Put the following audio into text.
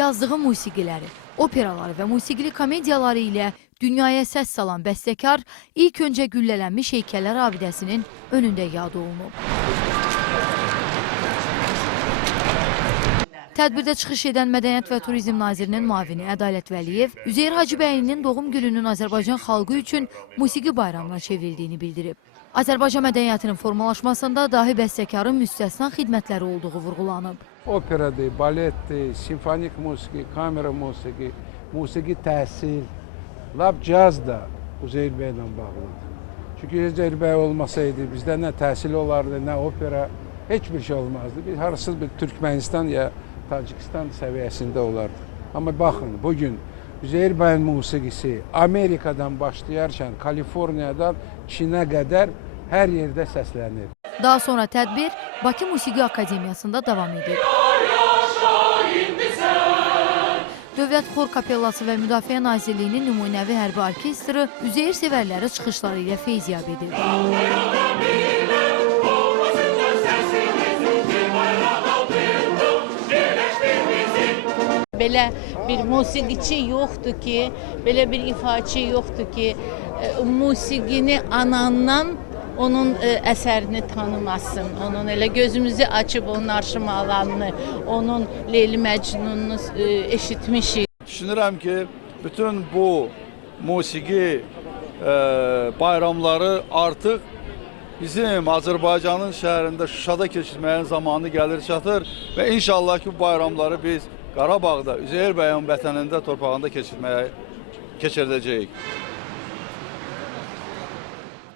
Yazdığı musiqiləri, operaları və musiqili komediyaları ilə dünyaya səs salan bəstəkar ilk öncə güllələnmiş heykəllər abidəsinin önündə yad olunub. Tədbirdə çıxış edən Mədəniyyət və Turizm Nazirinin müavini Ədalət Vəliyev Üzeyir Hacıbəylinin doğum gününün Azərbaycan xalqı üçün musiqi bayramına çevrildiyini bildirib. Azərbaycan mədəniyyətinin formalaşmasında dahi bəstəkarın müstəsna xidmətləri olduğu vurğulanıb. Operadır, baletdir, simfonik musiqi, kamera musiqi, musiqi təhsil, lap caz da Uzeyir bəylə bağlıdır. Çünki Uzeyir bəy olmasaydı bizdə nə təhsil olardı, nə opera, heç bir şey olmazdı. Biz harası bir Türkmenistan ya Tacikistan səviyyəsində olardı. Amma baxın, bugün Üzeyir bəyin musiqisi Amerikadan başlayarkən Kaliforniyadan Çinə qədər hər yerdə səslənir. Daha sonra tədbir Bakı Musiqi Akademiyasında davam edib. Dövlət Xor Kapellası və Müdafiə Nazirliyinin nümunəvi hərbi orkestri Üzeyir sevərləri çıxışları ilə feyziyab edir. Belə bir musiqiçi yoxdur ki, belə bir ifaçı yoxdur ki, e, musiqini anandan onun e, əsərini tanımasın. Onun elə gözümüzü açıb onun arşımalarını, onun Leyli Məcnununu e, eşitmişik. Düşünürəm ki, bütün bu musiqi e, bayramları artıq bizim Azərbaycanın şəhərində Şuşada keçirməyin zamanı gəlir çatır və inşallah ki, bu bayramları biz Qarabağda, Üzeyir bəyin vətənində, torpağında keçirməyə keçirdəcəyik.